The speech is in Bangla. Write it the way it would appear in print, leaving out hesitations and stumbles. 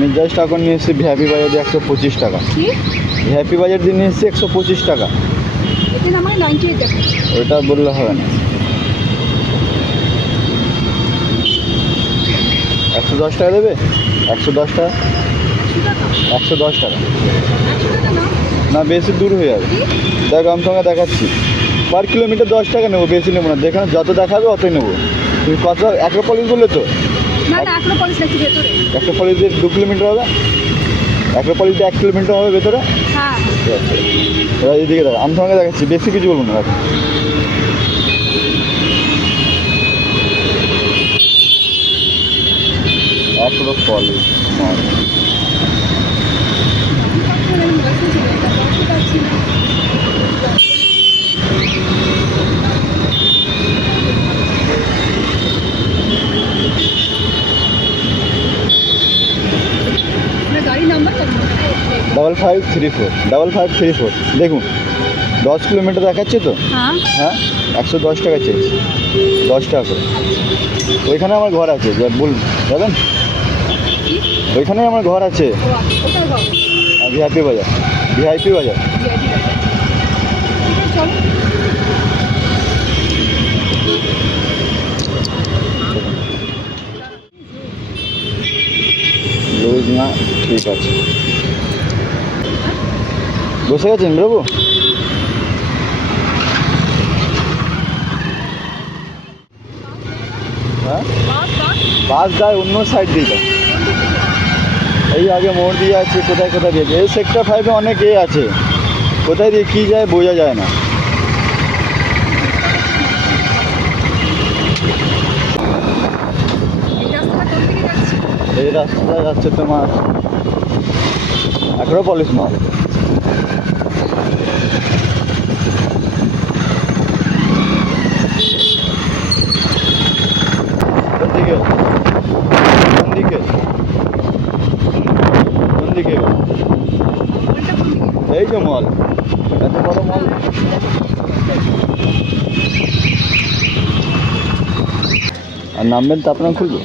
আমি জাস্ট এখন নিয়ে এসেছি ভিআইপি বাজার দিয়ে 125 টাকা। কি ভিআইপি বাজার দিয়ে নিয়ে এসেছি 125 টাকা। এখানে আমাকে 98 টাকা। ওইটা বললে হবে না। 110 টাকা দেবে? 110 টাকা, 110 টাকা। 100 টাকা না? না বেশি দূর হয়ে যাবে। দেখ আমি তোমাকে দেখাচ্ছি, পার কিলোমিটার 10 টাকা নেবো, বেশি নেবো না। যেখানে যত দেখাবে অতই নেবো। তুমি কত অ্যাক্রোপলিস বললে তো? না না অ্যাক্রোপলিস নাকি ভেতরে? অ্যাক্রোপলিস দিয়ে 2 কিলোমিটার হবে, অ্যাক্রোপলিস দিয়ে 1 কিলোমিটার হবে ভেতরে। হ্যাঁ ঠিক আছে, এবার এদিকে দেখ, আমি তোমাকে দেখাচ্ছি, বেশি কিছু বলবো না। দেখো অ্যাক্রোপলিস মল। গাড়ি নাম্বার কত? 5534 দেখুন 10 কিলোমিটার দেখাচ্ছে তো। হ্যাঁ হ্যাঁ 110 টাকা চেয়েছি, 10 টাকা করে। ওইখানে আমার ঘর আছে, যা বল যাবেন, কি ওইখানেই আমার ঘর আছে। ওটা ঘর ভিআইপি বাজার, ভিআইপি বাজার। চলো লুজ না, ঠিক আছে। বসে গেছেন বাবু? হ্যাঁ বাস যায় অন্য সাইড দিয়ে, এই আগে মোড় দিয়ে আছে, কোথায় কোথায় দিয়েছে। এই সেক্টর 5-এ অনেক এ আছে, কোথায় দিয়ে কী যায় বোঝা যায় না। এই রাস্তাটা কোন দিকে যাচ্ছে? এই রাস্তাটা যাচ্ছে তোমার অ্যাক্রোপলিস মল। কোন দিকে, কোন দিকে, কোন দিকে? ওইটা কোন দিকে? এই যে মল, এত বড় মল। আর নামবেন তো আপনার খুলবো।